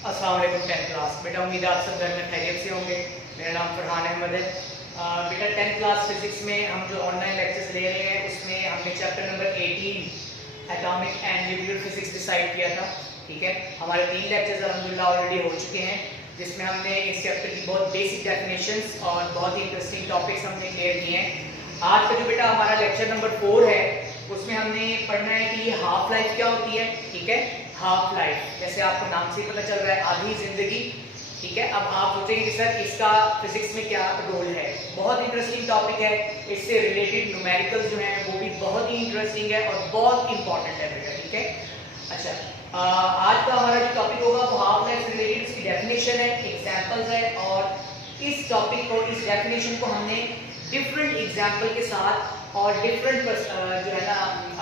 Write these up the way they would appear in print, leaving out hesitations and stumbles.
अस्सलाम वालेकुम 10th class. बेटा उम्मीद है आप सब घर में खैरियत से होंगे। मेरा नाम फरहान अहमद है। बेटा 10th क्लास फिजिक्स में हम जो ऑनलाइन लेक्चर्स ले रहे हैं उसमें हमने chapter number 18 atomic and nuclear physics decide किया था। ठीक है, हमारे 3 लेक्चर्स अल्हम्दुलिल्लाह ऑलरेडी हो चुके हैं जिसमें हमने इस चैप्टर की बहुत बेसिक डेफिनेशंस और बहुत ही इंटरेस्टिंग टॉपिक्स हमने क्लियर किए हैं। आज का जो बेटा हमारा लेक्चर नंबर 4 है उसमें हमने पढ़ना है कि हाफ लाइफ क्या होती है। ठीक है, हाफ लाइफ जैसे आपको नाम से पता चल रहा है आधी जिंदगी। ठीक है, अब आप सोचेंगे कि सर इसका फिजिक्स में क्या रोल है। बहुत इंटरेस्टिंग टॉपिक है, इससे रिलेटेड न्यूमेरिकल्स जो हैं वो भी बहुत ही इंटरेस्टिंग है और बहुत इंपॉर्टेंट है बेटा। ठीक है, अच्छा आज का हमारा जो टॉपिक होगा वो हाफ लाइफ से रिलेटेड इसकी डेफिनेशन है, एग्जांपल्स है और इस टॉपिक को, इस डेफिनेशन को हमने डिफरेंट एग्जांपल के साथ और डिफरेंट जो है ना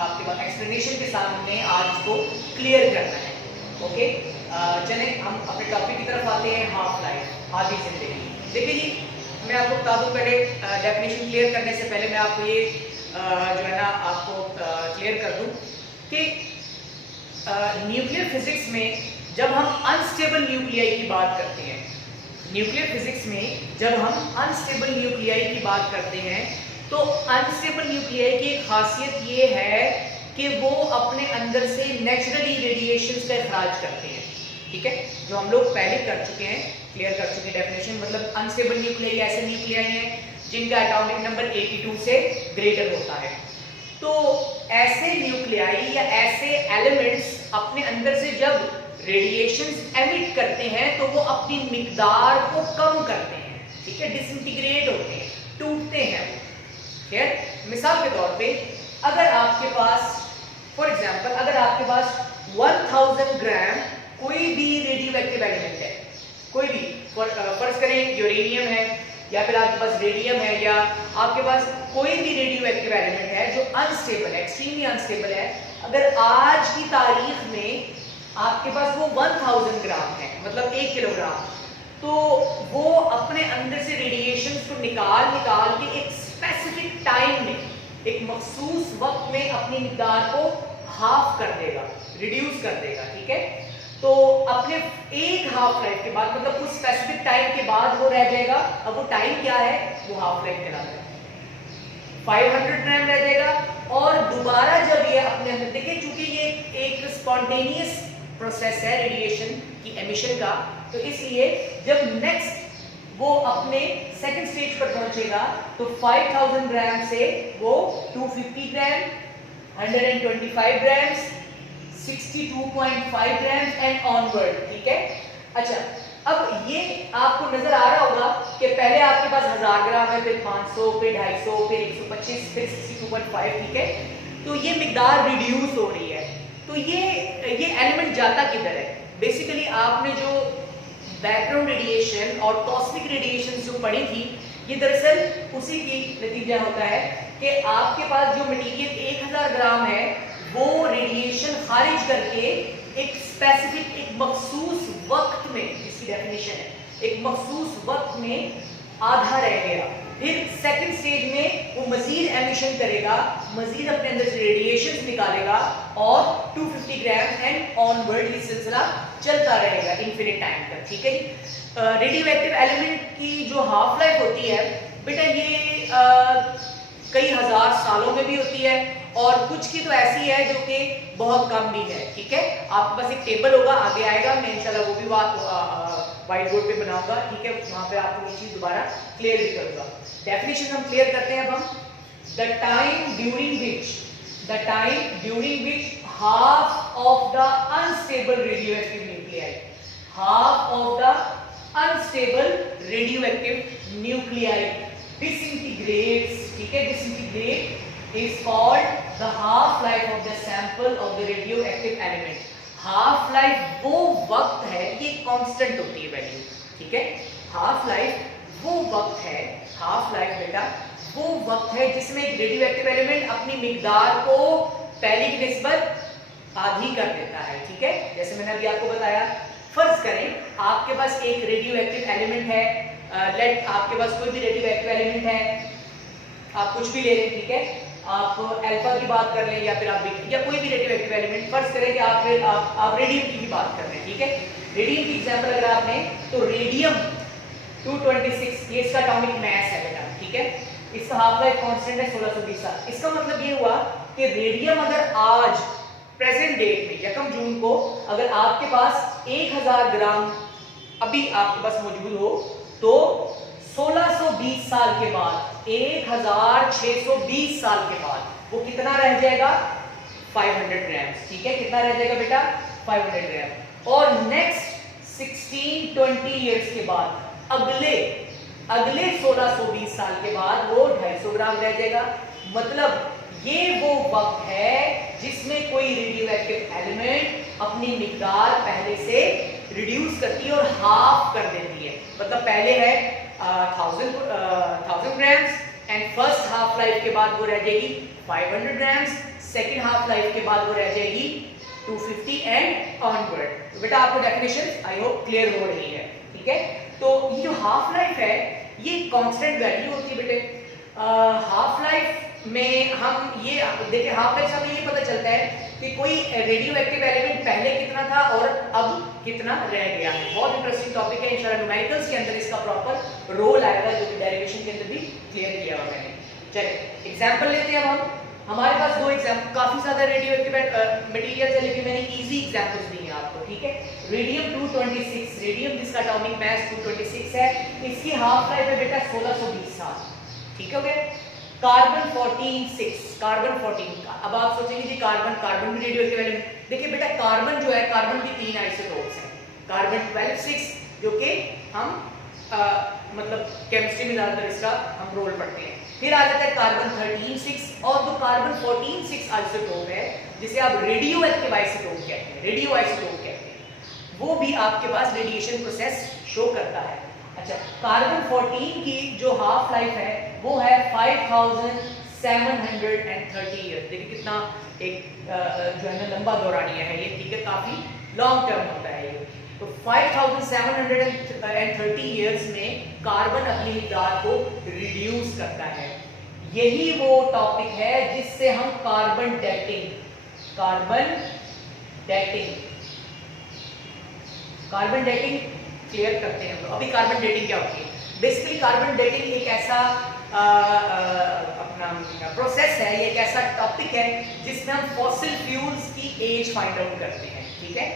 आपके पास एक्सप्लेनेशन के साथ हमने आज इसको क्लियर करना है। ओके, चलें हम अपने टॉपिक की तरफ आते हैं। हाफ लाइफ, आधी जिंदगी। देखिए जी, मैं आपको बता दूं, पहले डेफिनेशन क्लियर करने से पहले मैं आपको ये जो है ना आपको क्लियर कर दूं कि न्यूक्लियर फिजिक्स में जब हम अनस्टेबल न्यूक्लियाई की बात करते हैं, न्यूक्लियर फिजिक्स में जब हम अनस्टेबल न्यूक्लियाई की बात करते हैं तो अनस्टेबल न्यूक्लियाई की एक खासियत ये है कि वो अपने अंदर से नेचुरली रेडिएशंस का इखराज करते हैं। ठीक है, जो हम लोग पहले कर चुके हैं, क्लियर कर चुके हैं डेफिनेशन। मतलब अनस्टेबल न्यूक्लियाई ऐसे न्यूक्लियाई हैं जिनका एटॉमिक नंबर 82 से ग्रेटर होता है। तो ऐसे न्यूक्लियाई या ऐसे एलिमेंट्स अपने अंदर से जब रेडिएशंस एमिट करते हैं तो वो अपनी मिकदार को कम करते हैं। ठीक है, डिसइंटीग्रेट होते हैं, टूटते हैं वो। मिसाल के तौर पे अगर आपके पास फॉर एग्जांपल अगर आपके पास 1000 ग्राम कोई भी रेडियोएक्टिव एलिमेंट है, कोई भी फर्ज करें यूरेनियम है या फिर आपके पास रेडियम है या आपके पास कोई भी रेडियोएक्टिव एलिमेंट है जो अनस्टेबल है, एक्सट्रीमली अनस्टेबल है, अगर आज की तारीख में आपके पास वो 1000 ग्राम है, मतलब 1 किलोग्राम, तो वो अपने अंदर से रेडिएशन को निकाल के एक स्पेसिफिक टाइम में, एक मखसूस वक्त में अपनी मिकदार को हाफ कर देगा, रिड्यूस कर देगा। ठीक है, तो अपने एक हाफ लाइफ के बाद, मतलब उस स्पेसिफिक टाइम के बाद वो रह जाएगा। अब वो टाइम क्या है, वो हाफ लाइफ कहलाता है। 500 ग्राम रह जाएगा और दोबारा जब ये अपने अंदर, देखिए चूंकि ये एक स्पॉन्टेनियस प्रोसेस है रेडिएशन की एमिशन का, तो इसलिए जब नेक्स्ट वो अपने सेकंड स्टेज पर पहुंचेगा तो 5000 ग्राम से वो 250 ग्राम, 125 ग्राम, 62.5 ग्राम एंड ऑनवर्ड। ठीक है, अच्छा अब ये आपको नजर आ रहा होगा कि पहले आपके पास 1000 ग्राम है, फिर 500, फिर 250, फिर 125, फिर 62.5। ठीक है, तो ये मिकदार रिड्यूस हो रही है। तो ये एलिमेंट जाता किधर है? बेसिकली आपने जो बैकग्राउंड रेडिएशन और कॉस्मिक रेडिएशन जो पढ़ी थी, ये दरअसल उसी की नतीजा होता है कि आपके पास जो मटेरियल 1000 ग्राम है वो रेडिएशन खारिज करके एक स्पेसिफिक, एक मखसूस वक्त में, जिसकी डेफिनेशन है एक मखसूस वक्त में आधा रह गया, फिर सेकंड स्टेज में वो मजीद एमिशन करेगा, मजीद अपने अंदर से रेडिएशन निकालेगा और 250 ग्राम एंड ऑनवर्ड ये सिलसिला चलता रहेगा इनफिनिट टाइम तक। ठीक है, रेडियोएक्टिव एलिमेंट की जो हाफ लाइफ होती है बेटा, ये कई हजार सालों में भी होती है और कुछ की तो ऐसी है जो कि बहुत कम भी है। ठीक है, आपके पास एक टेबल होगा, आगे आएगा, मैं इंशाल्लाह वो भी व्हाइट बोर्ड पे बनाऊंगा। ठीक है, वहां पे आपको ये चीज दोबारा क्लियर भी करूंगा। डेफिनेशन हम क्लियर करते हैं अब हम। The time during which half of the unstable radioactive nuclei, half of the unstable radioactive nuclei disintegrates. ठीक है, disintegrate is called the half life of the sample of the radioactive element. Half life वो वक्त है, ये constant होती है value. ठीक है, हाफ लाइफ वो वक्त है, हाफ लाइफ बेटा वो वक्त है जिसमें रेडियोएक्टिव एलिमेंट अपनी मिकदार को पहले की निस्बत आधी कर देता है। ठीक है, जैसे मैंने अभी आपको बताया, फर्ज करें आपके पास एक रेडियोएक्टिव एलिमेंट है, लेट आपके पास कोई भी रेडियोएक्टिव एलिमेंट है, आप कुछ भी ले लें। ठीक है, आप अल्फा की बात कर लें या फिर आप बीटा या कोई भी रेडियोएक्टिव एलिमेंट, फर्ज करें कि आप रेडियम की भी बात कर रहे हैं। ठीक है, रेडियम की एग्जांपल अगर आपने तो रेडियम 226 ये इसका एटॉमिक मास है बेटा, ठीक है। इसका हाफ लाइफ कांस्टेंट है 1620 साल। इसका मतलब ये हुआ कि रेडियम अगर आज प्रेजेंट डेट में यकम जून को अगर आपके पास 1000 ग्राम अभी आपके पास मौजूद हो तो 1620 साल के बाद 1620 साल के बाद वो कितना रह जाएगा 500 ग्राम, ठीक है। कितना रह जाएगा बेटा 500 ग्राम। और नेक्स्ट 16-20 इयर्स के बाद अगले 1620 साल के बाद वो 250 ग्राम रह जाएगा। मतलब ये वो वक्त है जिसमें कोई रेडियो एक्टिव एलिमेंट अपनी मिकदार पहले से रिड्यूस करती है और हाफ कर देती है। मतलब पहले है 1000 grams and first half life के बाद वो रह जाएगी 500 ग्राम्स, सेकेंड हाफ लाइफ के बाद वो रह जाएगी 250 एंड ऑनवर्ड। तो बेटा आपको डेफिनेशन आई होप क्लियर हो रही है, ठीक है। तो ये जो हाफ लाइफ है ये कांस्टेंट वैल्यू होती है बेटे। हाफ लाइफ में हम ये देखिए हाफ लाइफ से हमें ये पता चलता है कि कोई रेडियो एक्टिव एलिमेंट पहले कितना था और अब कितना रह गया है। बहुत इंटरेस्टिंग टॉपिक है, इंशाल्लाह न्यूमेरिकल्स के अंदर इसका प्रॉपर रोल आएगा जो कि डेरिवेशन के अंदर भी क्लियर किया हुआ मैंने। चलिए एग्जांपल लेते हैं अब हम। हमारे पास दो एग्जांपल, काफी ज्यादा रेडियो एक्टिव मटेरियल है लेकिन मैंने इजी एग्जांपल्स दिए हैं आपको, ठीक है। रेडियम 226, रेडियम जिसका एटॉमिक मास 226 है, इसकी हाफ लाइफ है बेटा 1620 साल, ठीक है। कार्बन 14 कार्बन 14 अब आप सोचेंगे जी कार्बन भी रेडियो एक्टिव एलिमेंट। देखिए बेटा कार्बन जो है, कार्बन की 3 आइसोटोप्स हैं। कार्बन 12 जो कि हम मतलब केमिस्ट्री में ज्यादातर इसका हम रोल पढ़ते हैं। फिर आ जाता है कार्बन 13 और जो कार्बन 14 आइसोटोप है जिसे आप रेडियो एक्टिव आइसोटोप कहते हैं, रेडियो आइसोटोप कहते हैं, वो भी आपके पास रेडिएशन प्रोसेस शो करता है। अच्छा, कार्बन 14 की जो हाफ लाइफ है वो है 5730 ईयर। देखिए कितना एक जो है ना लंबा दौरानिया है ये, ठीक है, काफी लॉन्ग टर्म होता है ये। तो 5730 इयर्स में कार्बन अपनी मिकदार को रिड्यूस करता है। यही वो टॉपिक है जिससे हम कार्बन डेटिंग क्लियर करते हैं। तो अभी कार्बन डेटिंग क्या होती है? बेसिकली कार्बन डेटिंग एक ऐसा अपना प्रोसेस है, ये एक ऐसा टॉपिक है जिसमें हम फॉसिल फ्यूल्स की एज फाइंड आउट करते हैं, ठीक है।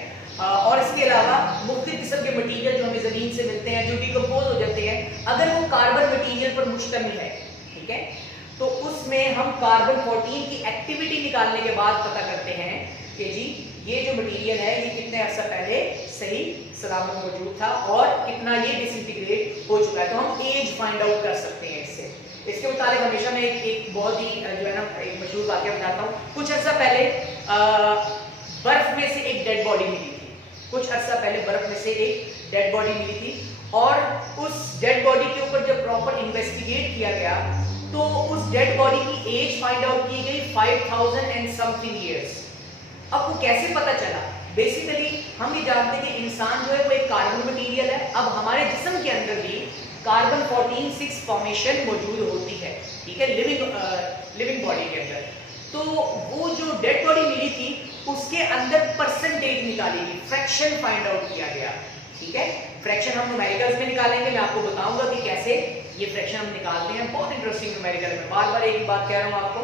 और इसके अलावा मुख्तलिफ किस्म के मटीरियल जो हमें जमीन से मिलते हैं, जो डिकम्पोज हो जाते हैं, अगर वो कार्बन मटीरियल पर मुश्तमिल है, ठीक है, तो उसमें हम कार्बन 14 की एक्टिविटी निकालने के बाद पता करते हैं कि जी ये जो मटीरियल है ये कितने अर्सा पहले सही सलामत मौजूद था और कितना ये डिसइंटीग्रेट हो चुका है। तो हम एज फाइंड आउट कर सकते हैं इससे। इसके मुताबिक हमेशा मैं एक बहुत ही जो है ना एक मशहूर वाक़या बताता हूँ। कुछ अर्सा पहले बर्फ में से एक डेड बॉडी मिली थी, कुछ अर्सा पहले बर्फ में से एक डेड बॉडी मिली थी और उस डेड बॉडी के ऊपर जब प्रॉपर इन्वेस्टिगेट किया गया तो उस डेड बॉडी की एज फाइंड आउट की गई 5000 एंड समथिंग इयर्स। अब वो कैसे पता चला? बेसिकली हम ये जानते हैं कि इंसान जो है वो एक कार्बन मटीरियल है। अब हमारे जिस्म के अंदर भी कार्बन 14 फॉर्मेशन मौजूद होती है, ठीक है, लिविंग बॉडी के अंदर। तो वो जो डेड बॉडी मिली थी उसके अंदर परसेंटेज निकाली गई, फ्रैक्शन फाइंड आउट किया गया, ठीक है। फ्रैक्शन हम न्यूमेरिकल्स में निकालेंगे, मैं आपको बताऊंगा कि कैसे ये फ्रैक्शन हम निकालते हैं। बहुत इंटरेस्टिंग न्यूमेरिकल है, मैं बार-बार एक ही बात कह रहा हूँ आपको।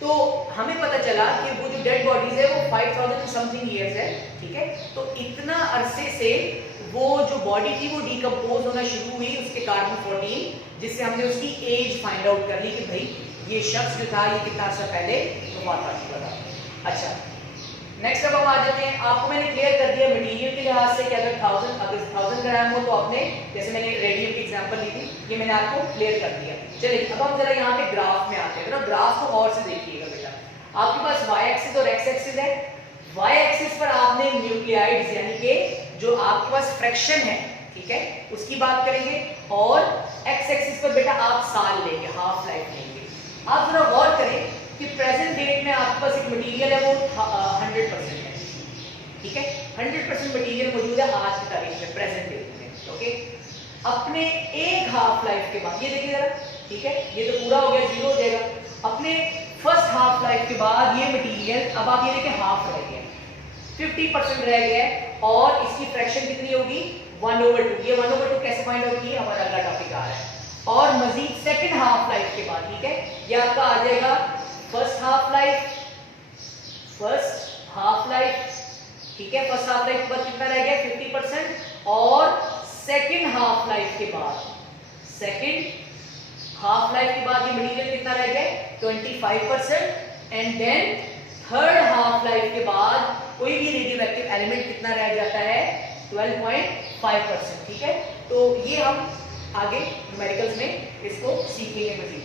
तो हमें पता चला कि वो जो डेड बॉडीज है वो 5000 समथिंग इयर्स है, ठीक है। तो इतना अरसे से वो जो बॉडी थी वो डिकम्पोज होना शुरू हुई उसके कार्बन 14, जिससे हमने उसकी एज फाइंड आउट कर ली कि भाई ये शख्स जो था ये कितना अर्सा पहले वफात पा चुका था। अच्छा, नेक्स्ट अब हम आ जाते हैं। आपको मैंने क्लियर कर दिया मटेरियल के लिहाज से कि अगर 1000 ग्राम हो तो आपने, जैसे मैंने रेडियम की एग्जांपल ली थी, ये मैंने आपको क्लियर कर दिया। चलिए अब हम जरा यहाँ पे ग्राफ में आते हैं। ना ग्राफ को और से देखिएगा बेटा, आपके पास y एक्सिस और x एक्सिस है। y एक्सिस पर आपने न्यूक्लियाइड्स यानी कि जो आपके पास फ्रैक्शन है, ठीक है, उसकी बात करेंगे और x एक्सिस पर बेटा आप साल लेंगे, हाफ लाइफ लेंगे। आप जरा गौर करें कि प्रेजेंट डेट में आपके पास एक मटेरियल है वो 100% है, ठीक है, 100% मटेरियल मौजूद है आज की तारीख में, प्रेजेंट डेट में, ओके। अपने एक हाफ लाइफ के बाद ये देखिए जरा, ठीक है, ये तो पूरा हो गया, जीरो हो जाएगा। अपने फर्स्ट हाफ लाइफ के बाद ये मटेरियल, अब आप ये देखिए हाफ रह गया, 50% रह गया है और इसकी फ्रैक्शन कितनी होगी 1/2। ये 1/2 कैसे फाइंड आउट की हमारा अगला टॉपिक आ रहा है। और मजीद सेकंड हाफ लाइफ के बाद, ठीक है, ये आपका आ जाएगा फर्स्ट हाफ लाइफ, ठीक है, फर्स्ट हाफ लाइफ के बाद कितना रह गया 50% और सेकंड हाफ लाइफ के बाद, सेकंड हाफ लाइफ के बाद ये मटेरियल कितना रह गया 25% and then third half life के बाद कोई भी रेडियोएक्टिव एलिमेंट कितना रह जाता है 12.5%, ठीक है। तो ये हम आगे न्यूमेरिकल्स में इसको सीखेंगे मजीद।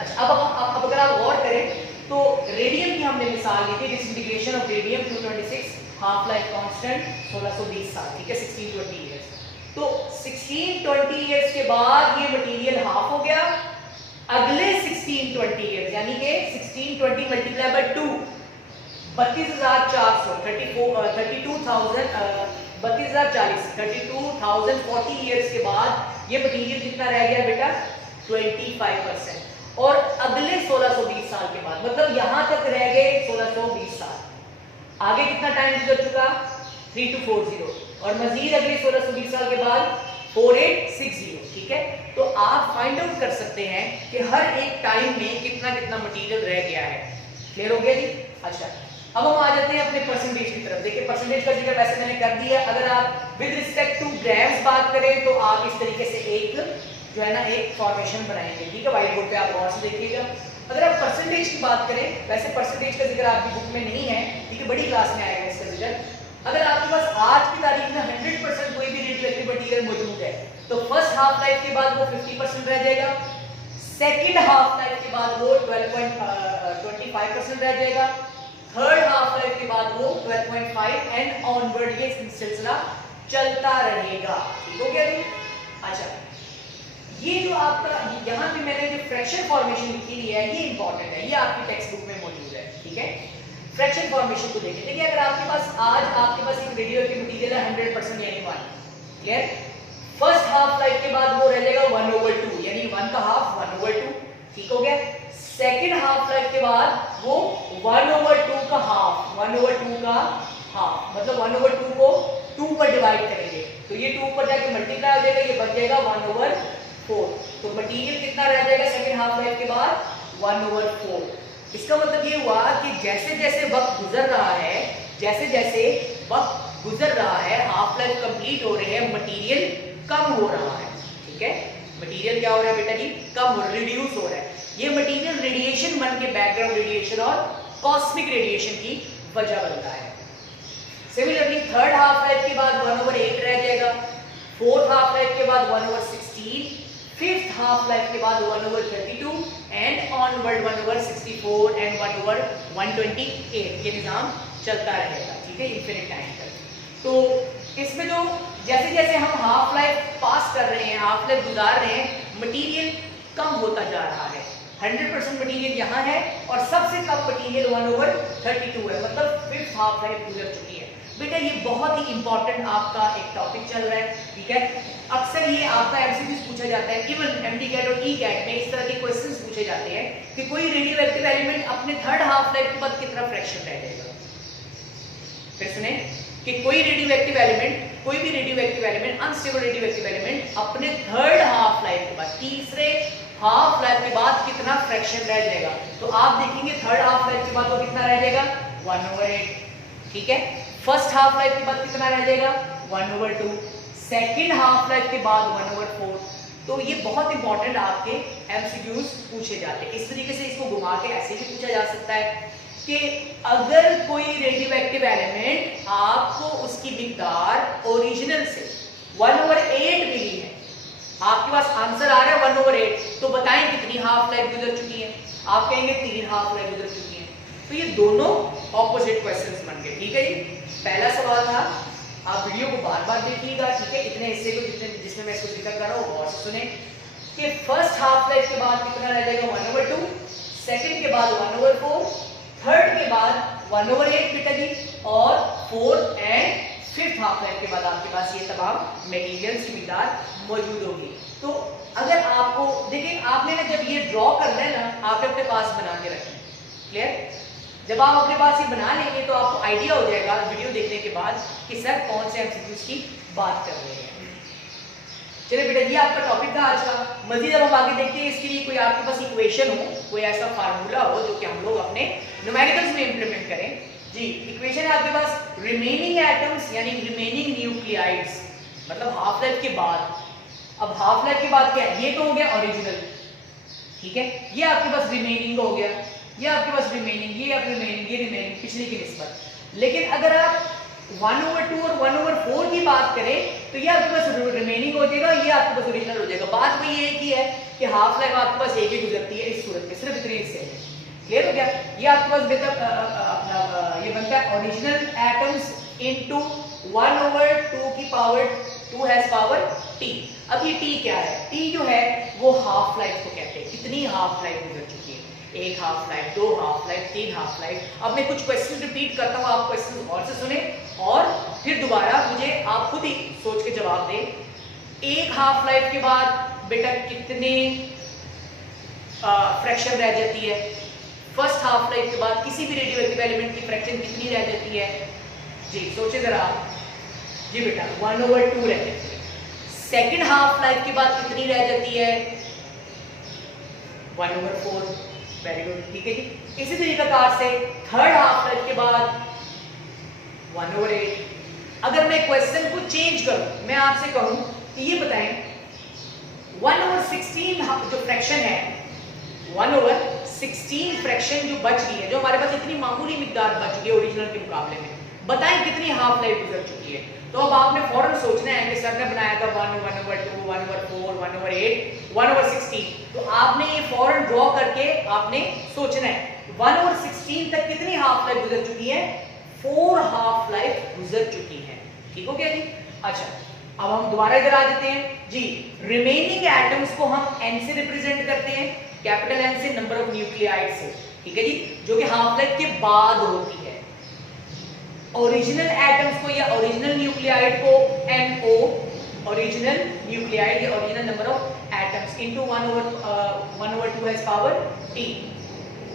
अच्छा, अब अगर आप गौर करें तो रेडियम की हमने मिसाल ली थी, disintegration of radium 226, half life constant 1620 साल, ठीक है, 1620 इयर्स। तो 1620 इयर्स के बाद ये मटेरियल हाफ हो गया, अगले 1620 इयर्स यानी कि 1620 मल्टीप्लाई बाय 2 32,040 इयर्स के बाद ये मटेरियल कितना रह गया बेटा 25%। और अगले 1620 साल के बाद, मतलब यहां तक रह गए 1620 साल, आगे कितना टाइम गुजर चुका 3240 और मजीद अगले 1620 साल के बाद 4860, ठीक है। तो आप फाइंड आउट कर सकते हैं कि हर एक टाइम में कितना कितना मटेरियल रह गया है। क्लियर हो गया जी? अच्छा, अब हम आ जाते हैं अपने परसेंटेज की तरफ। देखिए परसेंटेज का जिक्र वैसे मैंने कर दिया। अगर आप विद रिस्पेक्ट टू ग्राम्स बात करें तो आप इस तरीके से एक जो है ना एक फॉर्मेशन बनाएंगे, ठीक है, व्हाइट बोर्ड पे आप गौर से देखिएगा। अगर आप परसेंटेज की बात करें, वैसे परसेंटेज का जिक्र आपकी बुक में नहीं है, ठीक है, बड़ी क्लास में आएगा इसका जिक्र। अगर आपके पास आज की तारीख में 100% कोई भी रेडियोएक्टिव मटेरियल मौजूद है तो फर्स्ट हाफ लाइफ के बाद वो 50% रह जाएगा, सेकेंड हाफ लाइफ के बाद वो 12.25% रह जाएगा, थर्ड हाफ लाइफ के बाद वो 12.5 एंड ऑनवर्ड ये सिलसिला चलता रहेगा। ठीक हो गया जी? अच्छा, ये जो आपका यहाँ पे मैंने जो फ्रैक्शन फॉर्मेशन लिखी है ये इंपॉर्टेंट है, ये आपकी टेक्स्ट बुक में मौजूद है, ठीक है। फ्रैक्शन फॉर्मेशन को देखें। देखिए अगर आपके पास आज आपके पास एक रेडियोएक्टिव मटेरियल है 100% यानी 1, क्लियर, फर्स्ट हाफ लाइफ के बाद वो रह जाएगा 1/2 यानी 1 का हाफ 1/2, ठीक हो गया। सेकेंड हाफ लाइफ के बाद वो 1/2 का हाफ, 1/2 का हाफ, मतलब 1/2 को 2 पर डिवाइड करेंगे तो ये 2 पर जाके मल्टीप्लाई हो जाएगा, ये बन जाएगा 1/4। तो मटेरियल कितना रह जाएगा सेकेंड हाफ लाइफ के बाद 1/4। इसका मतलब ये हुआ कि जैसे जैसे वक्त गुजर रहा है, जैसे जैसे वक्त गुजर रहा है, हाफ लाइफ कंप्लीट हो रहे हैं, मटेरियल कम हो रहा है, ठीक है। मटेरियल क्या हो रहा है बेटा जी? कम हो, रिड्यूस हो रहा है। ये मटेरियल रेडिएशन बन के बैकग्राउंड रेडिएशन और कॉस्मिक रेडिएशन की वजह बनता है। सिमिलरली थर्ड हाफ लाइफ के बाद 1/8 रह जाएगा, फोर्थ हाफ लाइफ के बाद 1/16, फिफ्थ हाफ लाइफ के बाद 1/32 एंड ऑनवर्ड 1/64 एंड 1/128। ये निजाम चलता रहेगा, ठीक है, इन्फिनिट टाइम तक। तो इसमें जो जैसे जैसे हम हाफ लाइफ पास कर रहे हैं, हाफ लाइफ गुजार रहे हैं, मटेरियल कम होता जा रहा है। 100% मटेरियल यहाँ है और सबसे कम मटेरियल 1/32 है, मतलब फिफ्थ हाफ लाइफ गुजर चुकी है। बेटा ये बहुत ही इंपॉर्टेंट आपका एक टॉपिक चल रहा है, ठीक है। अक्सर ये आपका एमसीक्यूज पूछा जाता है, इवन एमडीकैट और ईकैट में इस तरह के क्वेश्चंस पूछे जाते हैं कि कोई रेडियोएक्टिव एलिमेंट अपने थर्ड हाफ लाइफ के बाद कितना फ्रैक्शन रह जाएगा। फिर सुने कि कोई रेडियोएक्टिव एलिमेंट, कोई भी radioactive element, unstable radioactive element अपने थर्ड हाफ लाइफ के बाद, तीसरे हाफ लाइफ के बाद कितना फ्रैक्शन रह जाएगा। तो आप देखेंगे थर्ड हाफ लाइफ के बाद वो कितना रह जाएगा 1/8, ठीक है। फर्स्ट हाफ लाइफ के बाद कितना रह जाएगा 1/2, सेकेंड हाफ लाइफ के बाद 1/4। तो ये बहुत इंपॉर्टेंट आपके एमसीक्यूज पूछे जाते हैं। इस तरीके से इसको घुमा के ऐसे भी पूछा जा सकता है कि अगर कोई रेडियोएक्टिव एलिमेंट आपको उसकी मिकदार ओरिजिनल से 1/8 मिली है, आपके पास आंसर आ रहा है 1/8, तो बताएं कितनी हाफ लाइफ गुजर चुकी है। आप कहेंगे 3 हाफ लाइफ गुजर चुकी है। तो ये दोनों ऑपोजिट क्वेश्चंस बन गए, ठीक है जी। पहला सवाल था, आप वीडियो को बार बार देखिएगा, ठीक है, इतने हिस्से को जिसमें मैं इसको जिक्र कर रहा हूँ गौर से सुने कि फर्स्ट हाफ लाइफ के बाद कितना रह जाएगा 1/2, सेकंड के बाद 1/4, थर्ड के बाद 1/8 बेटा जी, और fourth and fifth half life के बाद आपके पास ये तमाम मटेरियल्स की मिकदार मौजूद होगी। तो अगर आपको देखिए, आपने ना जब ये ड्रॉ करना है ना, आप अपने पास बना के रखें, क्लियर। जब आप अपने पास ये बना लेंगे तो आपको आइडिया हो जाएगा वीडियो देखने के बाद कि सर कौन से एमसीक्यूज की बात कर रहे हैं। चलिए बेटा, ये आपका टॉपिक था आज का। मजीद अब हम आगे देखते हैं, इसके लिए कोई आपके पास इक्वेशन हो, कोई ऐसा फार्मूला हो जो कि हम लोग अपने न्यूमेरिकल्स में इंप्लीमेंट करें। जी, इक्वेशन है आपके पास रिमेनिंग एटम्स यानी रिमेनिंग न्यूक्लियाइड्स, मतलब हाफ लाइफ के बाद। अब हाफ लाइफ के बाद क्या है, ये तो हो गया ओरिजिनल, ठीक है, ये आपके पास रिमेनिंग हो गया, ये आपके पास रिमेनिंग, ये आप रिमेनिंग, ये रिमेनिंग पिछले की निस्बत। लेकिन अगर आप 1/2 और 1/4 की बात करें तो ये आपके पास रिमेनिंग हो जाएगा, ये आपके पास ओरिजिनल हो जाएगा। बात वही एक ही है कि हाफ लाइफ आपके पास एक ही गुजरती है इस सूरत में, सिर्फ इतनी से है। क्लियर हो गया? ये आपके पास बेहतर ये बनता है ओरिजिनल एटम्स इनटू 1/2 की पावर 2 हैज पावर t। अब ये t क्या है? t जो है वो हाफ लाइफ को कहते हैं, कितनी हाफ लाइफ गुजर चुकी है, एक half life, 2 half life, 3 half life. अब मैं कुछ क्वेश्चन रिपीट करता हूँ, आप क्वेश्चन और से सुने और फिर दोबारा मुझे आप खुद ही सोच के जवाब दें। एक हाफ लाइफ के बाद बेटा कितने फ्रैक्शन रह जाती है? फर्स्ट हाफ लाइफ के बाद किसी भी रेडियोएक्टिव एलिमेंट की फ्रैक्शन कितनी रह जाती है? जी सोचे जरा आप। जी बेटा 1/2 रह जाती है। सेकेंड हाफ लाइफ के बाद कितनी रह जाती है? 1/4। वेरी गुड, ठीक है जी। इसी तरीके से थर्ड हाफ लाइफ के बाद 1/8। अगर मैं क्वेश्चन को चेंज करूं, मैं आपसे कहूं कि ये बताएं 1/16 जो फ्रैक्शन है, 1/16 फ्रैक्शन जो बच गई है, जो हमारे पास इतनी मामूली मिकदार बच गई है ओरिजिनल के मुकाबले में, बताएं कितनी हाफ लाइफ गुजर चुकी है। तो अब आपने फौरन सोचना है कि सर ने बनाया था 1/2, 1/4, 1/8, 1/16, तो आपने ये फौरन ड्रॉ करके आपने सोचना है 1/16 तक कितनी हाफ लाइफ गुजर चुकी है? 4 हाफ लाइफ गुजर चुकी है। ठीक हो गया जी? अच्छा, अब हम दोबारा इधर आ जाते हैं जी। रिमेनिंग एटम्स को हम n से रिप्रेजेंट करते हैं, कैपिटल N से, नंबर ऑफ न्यूक्लियाइड से, ठीक है जी, जो कि हाफ लाइफ के बाद होती है। ओरिजिनल एटम्स को या ओरिजिनल न्यूक्लियाइड को NO, ओरिजिनल न्यूक्लियाइड या original number of atoms into 1/2 has power t।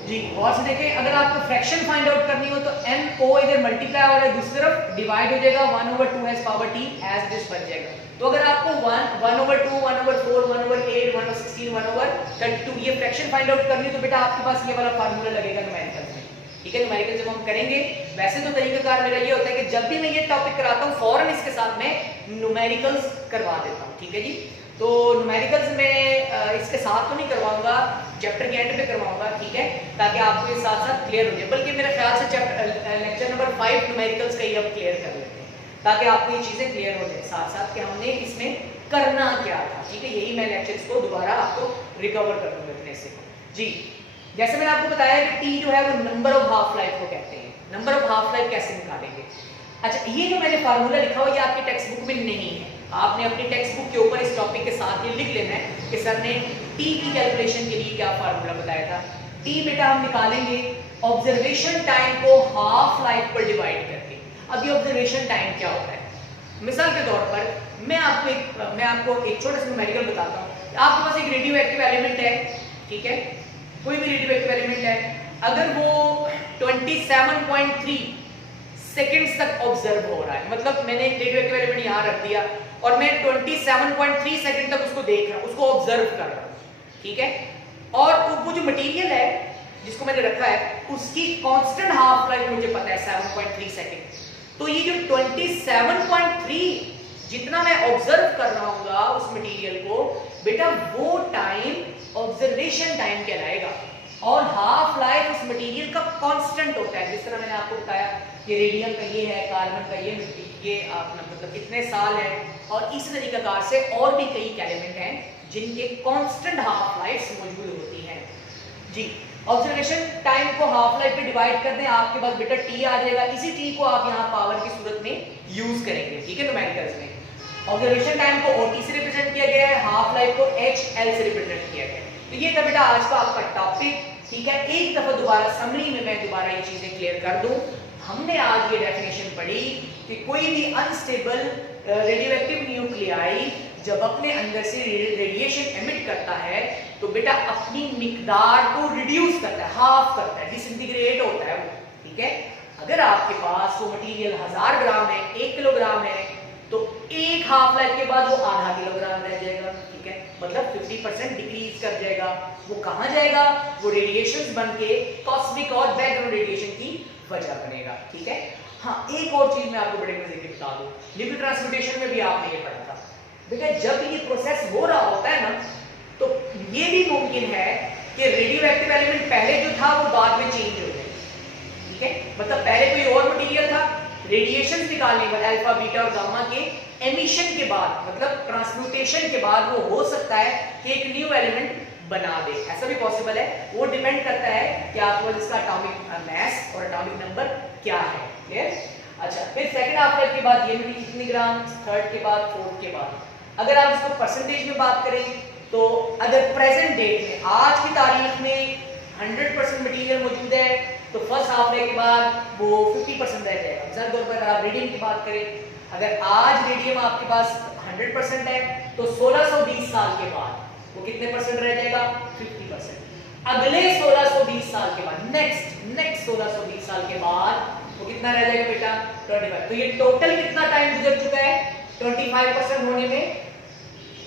जी और से देखें, अगर आपको फ्रैक्शन फाइंड आउट करनी हो तो NO इधर मल्टीप्लाई हो रहा है, दूसरी तरफ डिवाइड हो जाएगा, 1/2 has power t as this बन जाएगा। तो अगर आपको 1/2, 1/4, 1/8, 1/16, 1/32 ये फ्रैक्शन फाइंड आउट करनी है तो बेटा आपके पास ये वाला फार्मूला लगेगा न्यूमेरिकल्स में, ठीक है। न्यूमेरिकल जब हम करेंगे, वैसे तो तरीकाकार मेरा ये होता है कि जब भी मैं ये टॉपिक कराता हूँ फौरन इसके साथ मैं न्यूमेरिकल्स करवा देता हूँ, ठीक है जी। तो न्यूमेरिकल्स में इसके साथ तो नहीं करवाऊंगा, चैप्टर के एंड पे करवाऊंगा, ठीक है, ताकि आपको ये साथ साथ क्लियर हो जाए। बल्कि मेरे ख्याल से लेक्चर नंबर 5 न्यूमेरिकल्स का ही अब क्लियर कर लेते हैं, ताकि आपको ये चीजें क्लियर हो जाए साथ साथ कि हमने इसमें करना क्या था, ठीक है। यही मैं लेक्चर्स को दोबारा आपको रिकवर कर दूंगा इतने से जी। जैसे मैंने आपको बताया कि टी जो है वो नंबर ऑफ हाफ लाइफ को कहते हैं। नंबर ऑफ हाफ लाइफ कैसे निकालेंगे? अच्छा, ये जो मैंने फार्मूला लिखा हुआ ये आपकी टेक्स्ट बुक में नहीं है, आपने अपनी टेक्स्ट बुक के ऊपर इस टॉपिक के साथ ये लिख लेना है कि सर ने टी की कैलकुलेशन के लिए क्या फार्मूला बताया था। टी बेटा हम निकालेंगे ऑब्जर्वेशन टाइम को हाफ लाइफ पर डिवाइड करके। अब ये ऑब्जर्वेशन टाइम क्या होता है? मिसाल के तौर पर मैं आपको एक छोटा सा न्यूमेरिकल बताता हूँ। आपके पास एक रेडियो एक्टिव एलिमेंट है, ठीक है, कोई भी रेडियो एक्टिव एलिमेंट है, अगर वो 27.3 सेकंड्स तक ऑब्जर्व हो रहा है, मतलब मैंने एक रेडियो एक्टिव एलिमेंट यहाँ रख दिया और मैं 27.3 सेकंड तक उसको देख रहा हूँ, उसको ऑब्जर्व कर रहा हूँ, ठीक है। और वो जो मटेरियल है जिसको मैंने रखा है उसकी कांस्टेंट हाफ लाइफ मुझे पता है 7.3 सेकंड। तो ये जो 27.3 जितना मैं ऑब्जर्व कर रहा हूँ उस मटेरियल को, बेटा वो टाइम ऑब्जर्वेशन टाइम कहलाएगा। और हाफ लाइफ उस मटेरियल का कांस्टेंट होता है, जिस तरह मैंने आपको बताया ये रेडियम का ये है, कार्बन का ये आपका मतलब इतने साल है, और इसी तरीके से और भी कई एलिमेंट हैं जिनके कांस्टेंट हाफ लाइफ मौजूद होती हैं जी। ऑब्जर्वेशन टाइम को हाफ लाइफ पे डिवाइड कर दें, आपके पास बेटा टी आ जाएगा। इसी टी को आप यहाँ पावर की सूरत में यूज करेंगे, ठीक है। न्यूमेरिकल्स में ऑब्जर्वेशन टाइम को ओटी से रिप्रेजेंट किया गया है, हाफ लाइफ को HL से रिप्रेजेंट किया गया है। तो ये था बेटा आज का आपका टॉपिक, ठीक है। एक दफा दोबारा समरी में मैं दोबारा ये चीजें क्लियर कर दूं। हमने आज ये डेफिनेशन पढ़ी कि कोई भी अनस्टेबल रेडियोएक्टिव न्यूक्लियाई जब अपने अंदर से रेडिएशन एमिट करता है तो बेटा अपनी मिकदार को रिड्यूस करता है, हाफ करता है, डिसइंटीग्रेट होता है वो, पास वो मटेरियल 1000 ग्राम है, 1 किलोग्राम है, तो एक हाफ लाइफ के बाद वो आधा किलोग्राम रह जाएगा, ठीक है, मतलब 50% डिक्रीज कर जाएगा। वो कहाँ जाएगा? वो रेडिएशन बन के कॉस्मिक और बैकग्राउंड रेडिएशन की वजह बनेगा, ठीक है। हाँ, एक और चीज मैं आपको बड़े मजे की बता दूं, न्यूक्लियर ट्रांसपोर्टेशन में भी आपने ये पढ़ा था बेटा, जब ये प्रोसेस हो रहा होता है ना, तो ये भी मुमकिन है कि रेडियोएक्टिव एलिमेंट पहले जो था वो बाद में चेंज हो जाए, ठीक है, मतलब पहले कोई और मटेरियल था, रेडिएशन निकालने के बाद अल्फा बीटा और गामा के एमिशन के बाद, मतलब ट्रांसम्यूटेशन के बाद वो हो सकता है कि एक न्यू एलिमेंट बना दे, ऐसा भी पॉसिबल है। वो डिपेंड करता है कि आपको इसका एटॉमिक मास और एटॉमिक नंबर क्या है, क्लियर। अच्छा, फिर सेकंड हाफ लाइफ के बाद ये मिली कितनी ग्राम, थर्ड के बाद, फोर्थ के बाद। अगर आप इसको परसेंटेज में बात करें तो अगर प्रेजेंट डेट में आज की तारीख में 100% मटेरियल मौजूद है तो फर्स्ट हाफ लाइफ के बाद वो 50% रह जाएगा। मिसाल के तौर पर अगर आप रेडियम की बात करें, अगर आज रेडियम आपके पास 100% है तो 1620 साल के बाद वो कितने परसेंट रह जाएगा? 50%। अगले 1620 साल के बाद, नेक्स्ट 1620 साल के बाद वो कितना रह जाएगा बेटा? 25। तो ये टोटल कितना टाइम गुजर चुका है 25% होने में?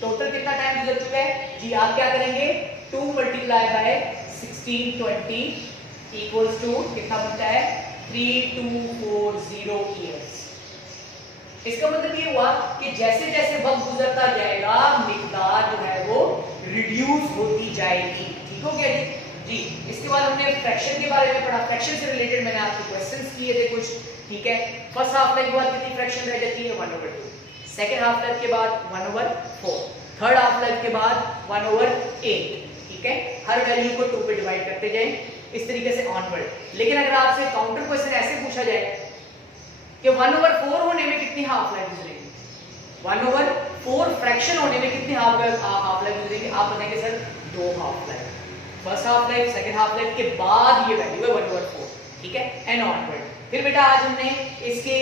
टोटल कितना टाइम गुजर चुका है जी? आप क्या करेंगे, 2 मल्टीप्लाई बाय 1620 इक्वल्स टू कितना बनता है? 3240 ईयर्स। इसका मतलब ये हुआ कि जैसे जैसे वक्त गुजरता जाएगा मिकदार जो है वो रिड्यूस होती जाएगी, ठीक हो गया जी। इसके बाद हमने फ्रैक्शन के बारे में पढ़ा, फ्रैक्शन से रिलेटेड मैंने आपको क्वेश्चंस किए थे कुछ, ठीक है। फर्स्ट हाफ लाइफ के बाद कितनी फ्रैक्शन रह जाती है? 1/2। सेकंड हाफ लाइफ के बाद 1/4, थर्ड हाफ लाइफ के बाद 1/8, ठीक है। हर वैल्यू को 2 पे डिवाइड करते जाएं इस तरीके से ऑनवर्ड। लेकिन अगर आपसे काउंटर क्वेश्चन ऐसे पूछा जाए कि 1/4 होने में कितनी हाफ लाइफ गुजरेगी, 1/4 फ्रैक्शन होने में कितनी हाफ लाइफ गुजरेगी, आप बताएंगे sir 2 half life. First half life, second half life के बाद ये वैल्यू है 1/4, ठीक है, एंड ऑनवर्ड। फिर बेटा आज हमने इसके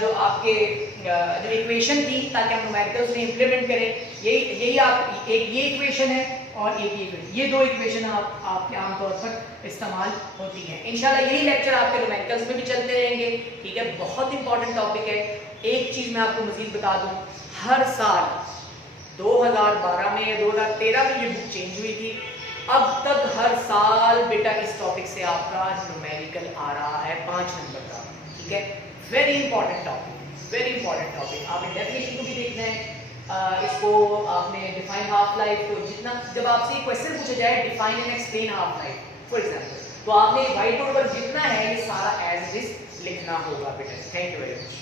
जो आपके जो इक्वेशन थी ताकि हम न्यूमेरिकल्स में इंप्लीमेंट करें, यही आप एक ये इक्वेशन है और एक ये 2 इक्वेशन आपके आमतौर पर इस्तेमाल होती हैं। इंशाल्लाह यही लेक्चर आपके न्यूमेरिकल्स में भी चलते रहेंगे, ठीक है। बहुत इंपॉर्टेंट टॉपिक है। एक चीज मैं आपको मजीद बता दूं, हर साल 2012 में, 2013 में ये बुक चेंज हुई थी, अब तक हर साल बेटा इस टॉपिक से आपका न्यूमेरिकल आ रहा है 5 नंबर का, ठीक है। Very important topic. आपने डेफिनेशन को भी देखना है, इसको आपने डिफाइन हाफ लाइफ को, जितना जब आपसे क्वेश्चन पूछा जाए define and explain half life for example, तो आपने व्हाइट बोर्ड पर जितना है ये सारा एज इट इज लिखना होगा बेटा। Thank you very much.